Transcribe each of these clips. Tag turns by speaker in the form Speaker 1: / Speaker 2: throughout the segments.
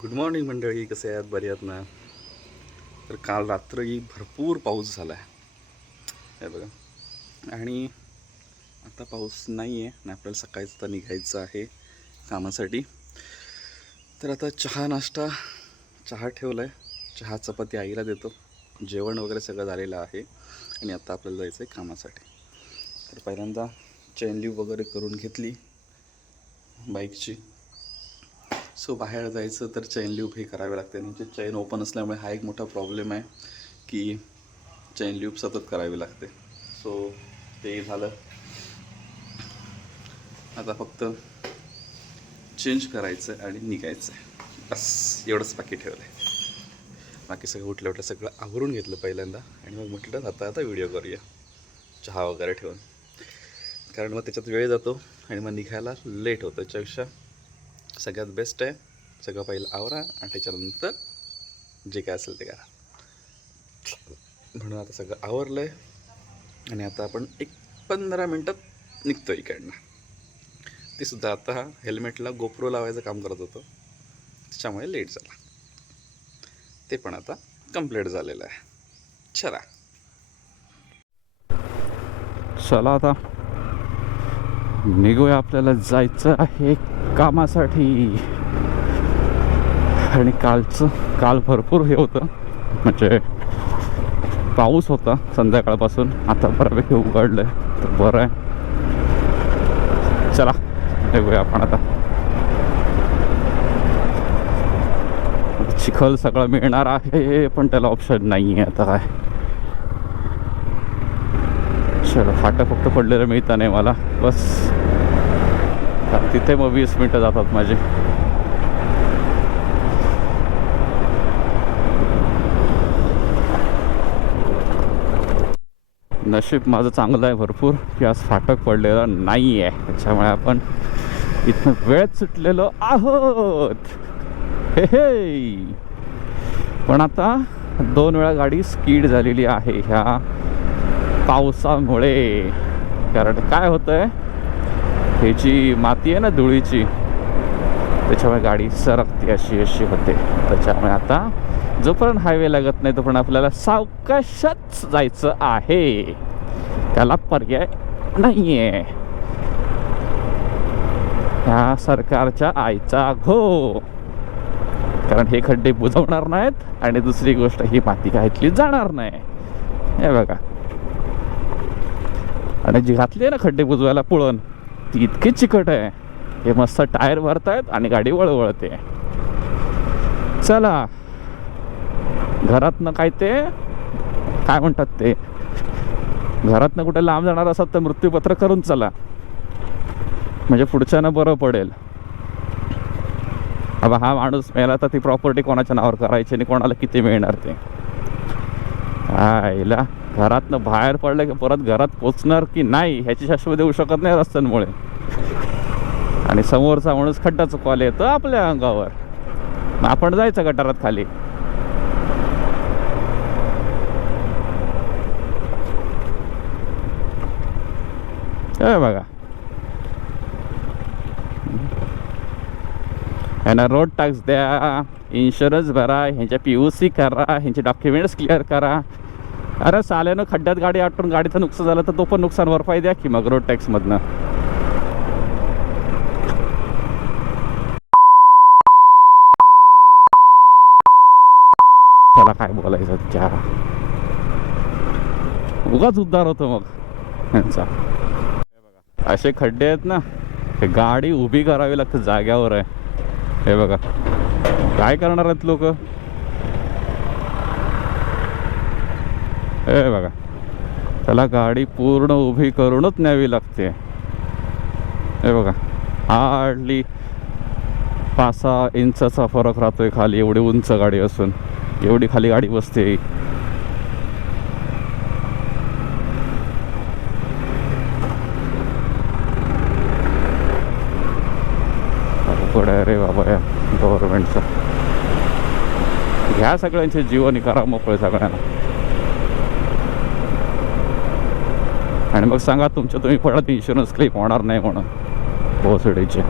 Speaker 1: Good morning मंडळी कसे आहेत? बरे आहेत ना? तर काल रात्री भरपूर पाऊस झाला आहे हे बघा. आणि आता पाऊस नाही आहे आणि आपल्याला सकाळीच आता निघायचं आहे कामासाठी. तर आता चहा नाश्ता चहा ठेवला आहे चहा चपाती आईला देतो. जेवण वगैरे सगळं झालेलं आहे. आणि आता आपल्याला जायचं आहे कामासाठी. तर पहिल्यांदा चेन लिव वगैरे करून घेतली. बाईकची. सो बाहेर जायचं तर चैन ल्यूप हे करावे लागते. म्हणजे चैन ओपन असल्यामुळे हा एक मोठा प्रॉब्लेम आहे की चैन ल्यूप सतत करावी लागते. सो ते झालं. आता फक्त चेंज करायचं आणि निघायचं. आहे बस एवढंच बाकी ठेवलं आहे बाकी सगळं उठलं उठलं सगळं आवरून घेतलं पहिल्यांदा. आणि मग म्हटलं आता आता व्हिडिओ करूया. चहा वगैरे ठेवून. कारण मग त्याच्यात वेळ जातो आणि मग निघायला लेट होतं. त्याच्यापेक्षा सगळ्यात बेस्ट आहे. सगळं पहिलं आवरा. आणि त्याच्यानंतर जे काय असेल ते करा. म्हणून आता सगळं आवरलं आहे आणि आता आपण एक पंधरा मिनटात निघतो इकडनं. ते सुद्धा आता हेल्मेटला गोप्रो लावायचं काम करत होतो. त्याच्यामुळे लेट झाला. ते पण आता कंप्लीट झालेलं आहे. चला. चला आता. निघूया आपल्याला जायचं आहे कामासाठी. आणि कालचं काल भरपूर हे होतं. म्हणजे पाऊस होता संध्याकाळपासून. आता बऱ्यापैकी उघडलं आहे तर बरं आहे. चला निघूया आपण आता. चिखल सगळं मिळणार आहे पण त्याला ऑप्शन नाही आहे आता. काय चलो फाटं फक्त पडलेलं मिळतं नाही मला. बस. कारण तिथे मग वीस मिनटं जातात माझे. नशीब माझं चांगलं आहे भरपूर की आज फाटक पडलेलं नाही आहे त्याच्यामुळे आपण इथनं वेळ सुटलेलो आहोत. हे हे. पण आता दोन वेळा गाडी स्कीड झालेली आहे ह्या पावसामुळे. कारण काय होतं आहे माती आहे ना धुळीची त्याच्यामुळे गाडी सरकती अशी अशी होते. त्याच्यामुळे आता जोपर्यंत हायवे लागत नाही तोपर्यंत आपल्याला सावकाशच जायचं आहे. त्याला पर्याय नाही आहे ह्या सरकारच्या आईचा घो कारण हे खड्डे बुजवणार नाहीत आणि दुसरी गोष्ट ही माती घातली जाणार नाही. हे बघा. आणि जी घातली आहे ना खड्डे बुजवायला पुळण ती इतकी चिकट आहे. हे मस्त टायर भरतायत आणि गाडी वळवळते. चला. घरातनं काय ते काय म्हणतात ते? घरातनं कुठे लांब जाणार असत तर मृत्यूपत्र करून चला. म्हणजे पुढच्यानं बरं पडेल. अबा हा माणूस मेला तर ती प्रॉपर्टी कोणाच्या नावावर करायची आणि कोणाला किती मिळणार ते? आईला घरातनं बाहेर पडलं की परत घरात पोचणार की नाही ह्याची शाश्वत देऊ शकत नाही रस्त्यांमुळे. आणि समोरचा माणूस खड्डा चुकवायला येतो आपल्या अंगावर. आपण जायचं गटारात खाली. बघा. यांना रोड टॅक्स द्या इन्शुरन्स भरा ह्यांच्या पी यू सी करा ह्यांचे डॉक्युमेंट्स क्लिअर करा. अरे साल्यानं खड्ड्यात गाडी आटून गाडीचं नुकसान झालं तर तो पण नुकसान भरपाई द्या की मग रोड टॅक्समधनं त्याला काय बोलायचं त्या? उगाच उद्धार होतो मग. यांचा असे खड्डे आहेत ना हे गाडी उभी करावी लागते जाग्यावर आहे. हे बघा. काय करणार आहेत लोक? हे बघा. त्याला गाडी पूर्ण उभी करूनच न्यावी लागते. हे बघा. हार्डली पाच सहा इंचाचा फरक राहतोय खाली एवढी उंच गाडी असून. एवढी खाली गाडी बसते अवघड रे बाबा या गव्हर्नमेंटचं ह्या सगळ्यांचे जीवन करा मोकळे सगळ्यांना. आणि मग सांगा तुमच्या तुम्ही परत इन्शुरन्स क्लेम होणार नाही म्हणून. भोसडीचे.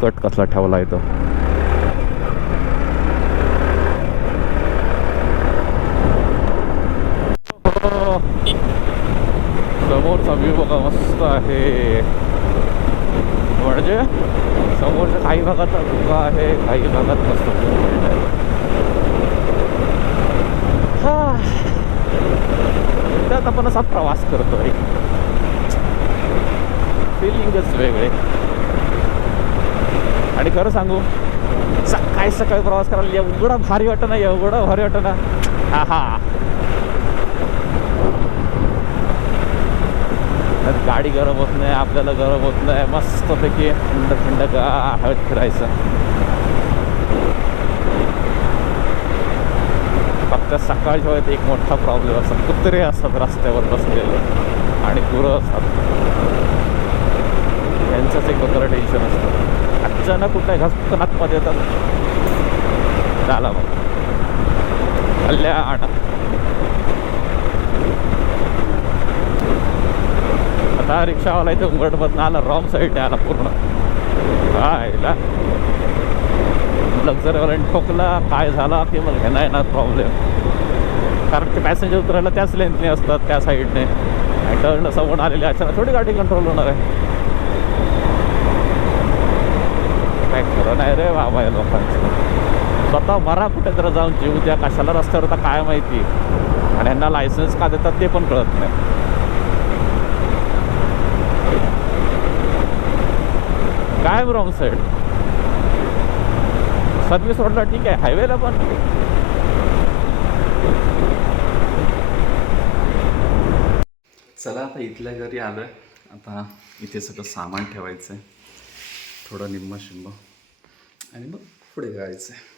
Speaker 1: कट कसला ठेवला आहे तो समोरचा व्ह्यू बघा मस्त आहे. म्हणजे समोरच्या काही भागात धुका आहे काही भागात मस्त movement आहे हा. त्यात आपण असा प्रवास करतोय. फिलिंगच वेगळे. आणि खरं सांगू सकाळी सकाळी प्रवास करायला एवढा भारी वाटत ना एवढा भारी वाटत ना हा हा गाडी गरम होत नाही आपल्याला गरम होत नाही मस्तपैकी थंड थंड हवेत फिरायचं. फक्त सकाळच्या वेळेत एक मोठा प्रॉब्लेम असतात कुत्रे असतात रस्त्यावर बसलेले आणि गुरं असतात. यांचंच एक वगैरे टेन्शन असतं. अचानक कुठल्या घास नाकमध्ये येतात? झाला मग आणा आता रिक्षावाला इथे उंबरठमधनं आला रॉंग साईडने आला पूर्ण. काय लक्झरीवाल्याने ठोकला काय झाला की मला घेणार येणार प्रॉब्लेम कारण ते पॅसेंजर उतरायला त्याच लेन्थने असतात त्या साईडने टर्न समोर आलेले अचानक थोडी गाडी कंट्रोल होणार आहे. काय खरं नाही रे बाबा या लोकांचं. स्वतः मरा कुठेतरी जाऊन जीव द्या कशाला रस्त्यावर आता काय माहिती. आणि यांना लायसन्स का देतात ते पण कळत नाही. काय रॉंग साईड सर्व्हिस रोडला ठीक आहे. हायवेला पण.
Speaker 2: चला आता इथल्या घरी आलोय. आता इथे सगळं सामान ठेवायचं आहे थोडं निम्म शिंब आणि मग पुढे जायचं आहे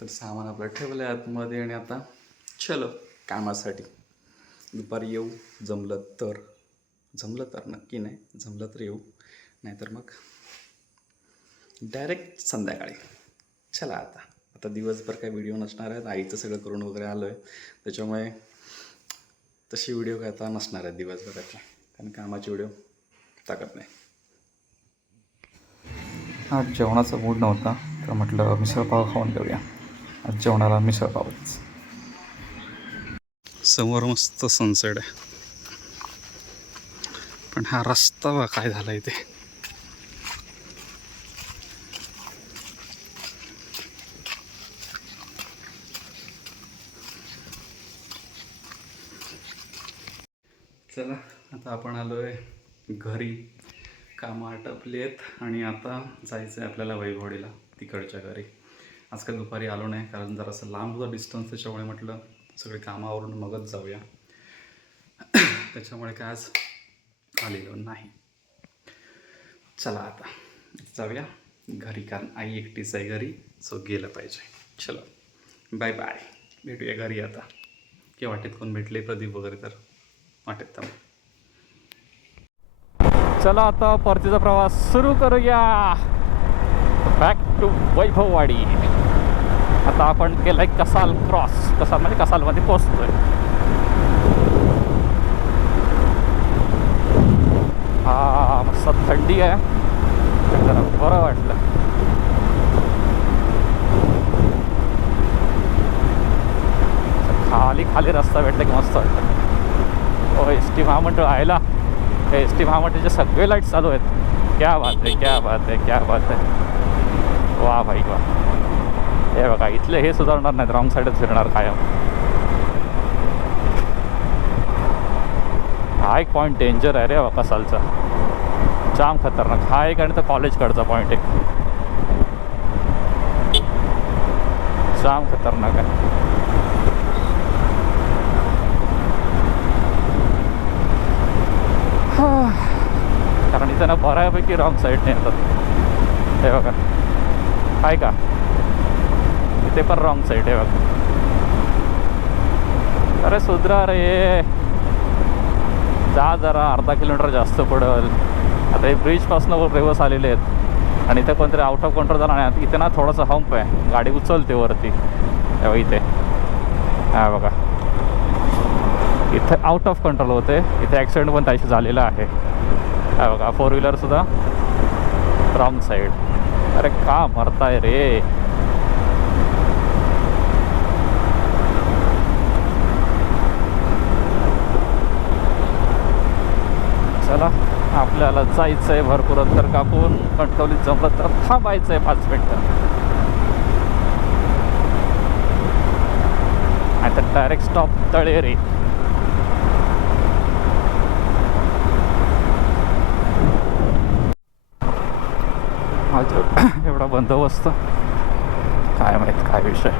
Speaker 2: तर सामान आपलं ठेवलं आहे आतमध्ये आणि आता चलो कामासाठी. दुपारी येऊ. जमलं तर. जमलं तर नक्की नाही. जमलं तर येऊ. नाहीतर मग डायरेक्ट संध्याकाळी. चला आता. आता दिवसभर काय व्हिडिओ नसणार आहेत. आईचं सगळं करून वगैरे आलो आहे त्याच्यामुळे तशी व्हिडिओ काय आता नसणार आहेत दिवसभराच्या कारण कामाची व्हिडिओ टाकत नाही.
Speaker 1: आज जेवणाचा मूड नव्हता तर म्हटलं मिसळपाव खाऊन घेऊया. आज जेवणाला मिसळपावच
Speaker 2: समोर मस्त सनसेट आहे. पण हा रस्ता काय झाला इथे चला आता आपण आलो आहे घरी. कामं आटपली आहेत आणि आता जायचं आहे आपल्याला वैभवडीला तिकडच्या घरी. आज काय दुपारी आलो नाही कारण जरासं लांब होतं डिस्टन्स त्याच्यामुळे म्हटलं सगळे कामावरून मगच जाऊया. त्याच्यामुळे काय आज आलेलो नाही. चला आता जाऊया घरी कारण आई एकटीच आहे घरी सो गेलं पाहिजे. चलो बाय बाय भेटूया घरी आता. किंवा वाटेत कोण भेटले प्रदीप वगैरे तर? वाटेत तर
Speaker 1: चला आता परतीचा प्रवास सुरू करूया. Back to Vaibhavwadi. आता आपण केलाय कसाल क्रॉस कसाल म्हणजे कसालमध्ये पोचतोय हा मस्त थंडी आहे. जरा बरं वाटलं. खाली खाली रस्ता भेटला की मस्त वाटतं. हो एस टी महामंडळ आयला. एस टी महामंडळचे सगळे लाइट चालू आहेत. क्या बात आहे क्या बात आहे क्या बात आहे. वा भाई वा हे बघा इथले हे सुधारणार नाहीत. रॉंग साईडच फिरणार कायम. हा एक पॉईंट डेंजर आहे रे बा कसालचा जाम खतरनाक. हा एक आणि तर कॉलेजकडचा पॉईंट एक. जाम खतरनाक आहे. कारण इथं ना बऱ्यापैकी रॉंग साईडने येतात. हे बघा. आहे का? इथे पण रॉंग साईड आहे बघा. अरे सुधरा रे. जा जरा अर्धा किलोमीटर जास्त पडेल. आता हे ब्रिजपासनं रिवर्स आलेले आहेत. आणि इथे कोणतरी आउट ऑफ कंट्रोल झाला नाही इथे ना थोडासा हंप आहे. गाडी उचलते वरती. तेव्हा इथे. हा बघा. इथे आउट ऑफ कंट्रोल होते. इथे ॲक्सिडेंट पण त्याशी झालेला आहे. काय बघा फोर व्हीलरसुद्धा रॉंग साईड अरे का मरताय रे? चला आपल्याला जायचं आहे भरपूर अंतर कापून. कणकवलीत जमलं तर थांबायचं आहे पाच मिनटं. आता डायरेक्ट स्टॉप तळेरे माझं एवढा बंदोबस्त काय माहीत काय विषय.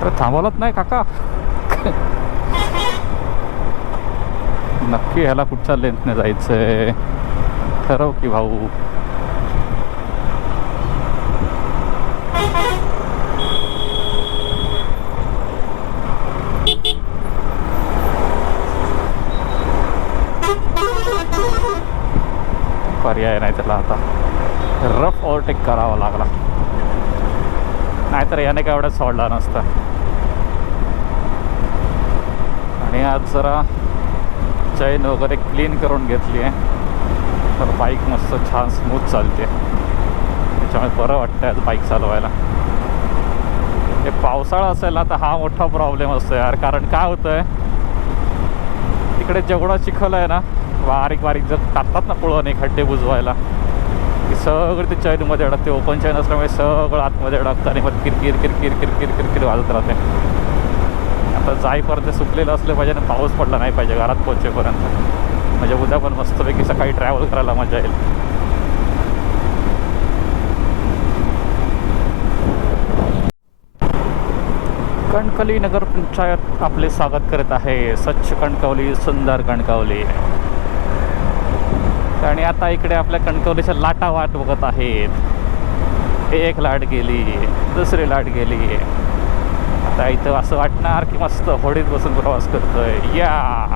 Speaker 1: अरे थांबवलंच नाही काका? नक्की ह्याला कुठच्या लेंथने जायचंय? ठरव की भाऊ. पर्याय नाही त्याला आता. रफ ओव्हरटेक करावा लागला. नाहीतर याने काय एवढं सोडला नसता. आणि आज जरा चैन वगैरे क्लीन करून घेतली आहे. तर बाईक मस्त छान स्मूथ चालते. त्याच्यामुळे बरं वाटतं आज बाईक चालवायला. हे पावसाळा असेल ना तर हा मोठा प्रॉब्लेम असतो यार. कारण काय होतं आहे तिकडे जेवढा चिखल आहे ना बारीक बारीक जर टाकतात ना पुळवणे खड्डे बुजवायला. की सगळं ते चैनमध्ये अडकते ओपन चैन असल्यामुळे सगळं आतमध्ये अडकतं आणि मग किरकिर किरकिर किरकिर किरकिर वाजत राहते. आता जाईपर्यंत सुकलेलं असलं पाहिजे आणि पाऊस पडला नाही पाहिजे घरात पोहोचेपर्यंत. म्हणजे उद्या पण मस्तपैकी सकाळी ट्रॅव्हल करायला मजा येईल. कणकवली नगर पंचायत आपले स्वागत करत आहे. स्वच्छ कणकवली सुंदर कणकवली. आणि आता इकडे आपल्या कणकवलीच्या लाटा वाट बघत आहेत. एक लाट गेली दुसरी लाट गेली. आता इथं असं वाटणार की मस्त होडीत बसून प्रवास करतोय. या!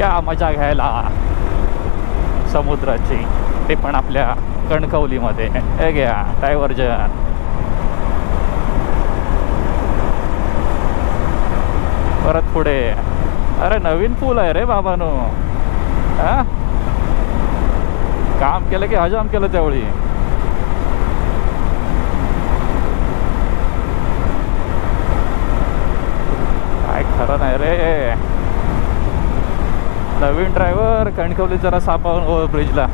Speaker 1: या मजा घ्यायला! समुद्राची. ते पण आपल्या कणकवलीमध्ये. हे घ्या डायव्हर्जन परत पुढे. अरे नवीन पूल आहे रे बाबानो. हा? काम केलं की हजाम केलं त्यावेळी? काय खरं नाही रे. नवीन ड्रायव्हर कणकवली जरा सापावून हो, ओव्हर ब्रिजला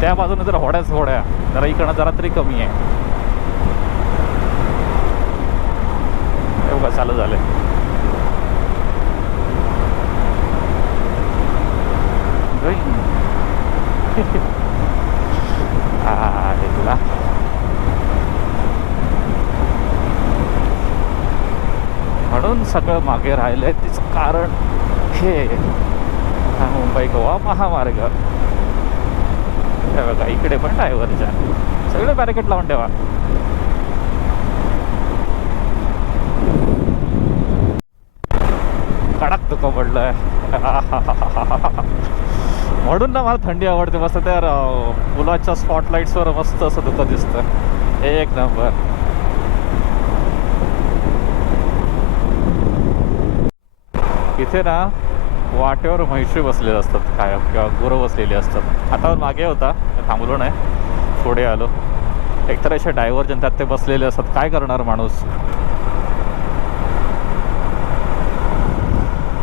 Speaker 1: त्या बाजूने जरा होड्याच होड्या. जरा इकडं जरा तरी कमी आहे. एवढं चालू आ, इथला. म्हणून सगळं मागे राहिलंय तिचं कारण हे. हा मुंबई गोवा महामार्ग. बघा इकडे पण डायव्हर्जन सगळे बॅरिकेड लावून ठेवा. आहे. म्हणून ना मला थंडी आवडते. मस्त त्या पुलाच्या स्पॉटलाईट्सवर मस्त असं धुकं दिसतं. एक नंबर. इथे ना वाटेवर म्हैशी बसलेले असतात कायम किंवा गुरं बसलेली असतात. आता मागे होता. थांबलो नाही. पुढे आलो. एकतर असे डायव्हर्जन त्यात ते बसलेले असतात. काय करणार माणूस?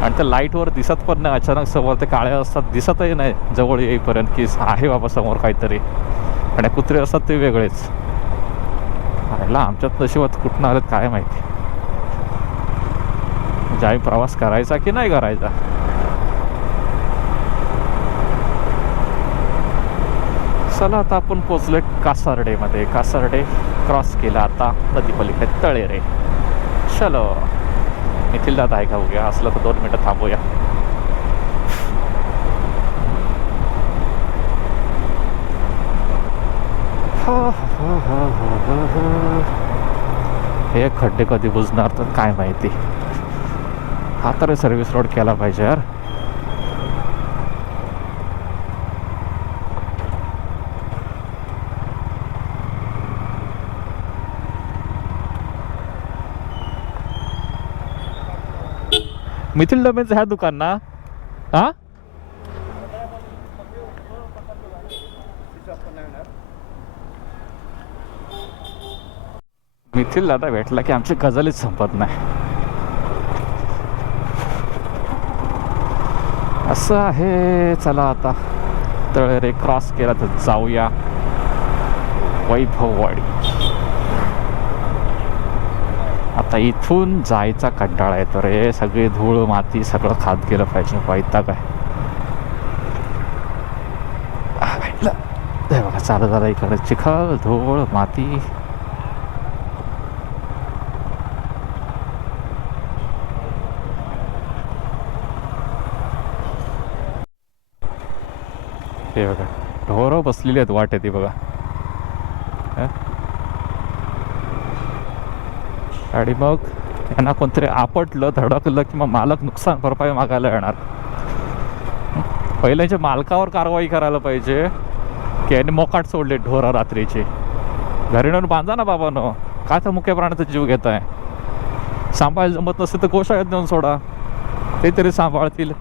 Speaker 1: आणि त्या लाईटवर दिसत पण नाही. अचानक समोर ते काळे असतात दिसतही नाही. जवळ येईपर्यंत की आहे बाबा समोर काहीतरी. आणि कुत्रे असतात ते वेगळेच. आयला आमच्यात नशिबात कुठनं आलेत काय माहिती? म्हणजे आम्ही प्रवास करायचा की नाही करायचा? चला आता आपण पोचलोय कासारडेमध्ये. कासारडे क्रॉस केला आता नदी पलीकडे तळेरे. चलो. निखिल दादा आहे का बघूया? असलं तर दोन मिनटं थांबूया. हे खड्डे कधी बुजणार तर काय माहिती? हा तर सर्व्हिस रोड केला पाहिजे यार. मिथिल डबेंचं ह्या दुकान ना हा? मिथिल दादा भेटला की आमची गझलच संपत नाही. असं आहे. चला आता. तळेरे क्रॉस केला तर जाऊया. वैभववाडी. आता इथून जायचा कंटाळा येतो रे. सगळी धूळ माती सगळं खात गेलं पाहिजे. पाहिता काय हे बघा चालत झालं इकडे. चिखल धूळ माती. हे बघा ढोरं बसलेली आहेत वाट ती बघा. आणि मग यांना कोणतरी आपटलं धडकलं की मग मालक नुकसान भरपाई मागायला येणार. पहिल्याच्या मालकावर कारवाई करायला पाहिजे की यांनी मोकाट सोडले ढोरं रात्रीचे. घरी नेऊन बांधा ना बाबानो. काय तर मुख्य प्राण्याचा जीव घेत आहे सांभाळायला जमत नसेल तर गोशाळेत नेऊन सोडा. ते तरी सांभाळतील.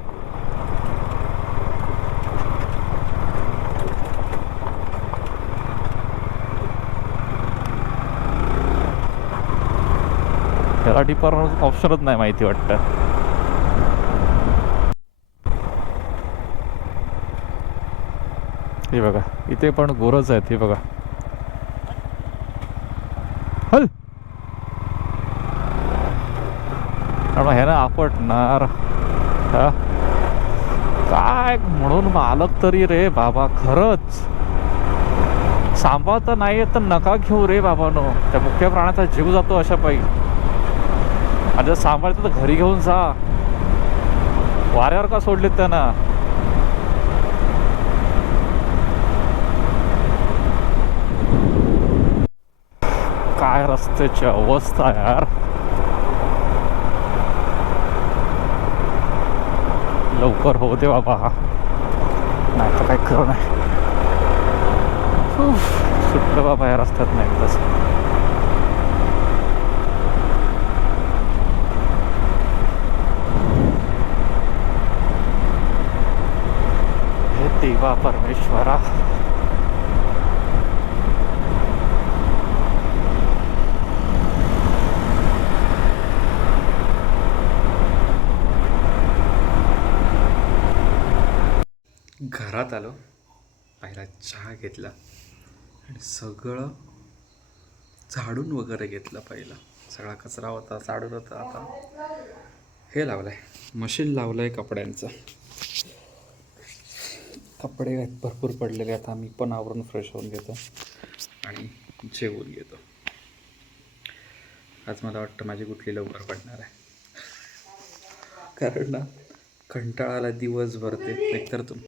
Speaker 1: त्याला डिपार्टमेंट ऑप्शनच नाही माहिती वाटतं. हे बघा इथे पण गोरज आहेत हे बघा. हल! कारण ह्यानं आपटणार. हा? काय म्हणून मालक तरी रे बाबा खरंच. सांभाळता नाही तर नका घेऊ रे बाबानो. त्या मुख्य प्राण्याचा जीव जातो अशा पायी आणि जर सांभाळतं तर घरी घेऊन जा. वाऱ्यावर का सोडलेत त्यांना? काय रस्त्याची अवस्था यार. लवकर होऊ दे बाबा. नाही तर काय खरं नाही. सुटलं बाबा या रस्त्यात नाही तसं शिवा परमेश्वरा.
Speaker 2: घरात आलो पहिला चहा घेतला आणि सगळं झाडून वगैरे घेतलं पहिला. सगळा कचरा होता झाडून होता आता. हे लावलं आहे मशीन लावलं आहे कपड्यांचं. कपडे आहेत भरपूर पडलेले आता मी पण आवरून फ्रेश होऊन घेतो आणि जेवून घेतो. आज मला वाटतं माझी कुठली लवकर पडणार आहे. कारण ना कंटाळाला दिवसभर ते एकतर तुम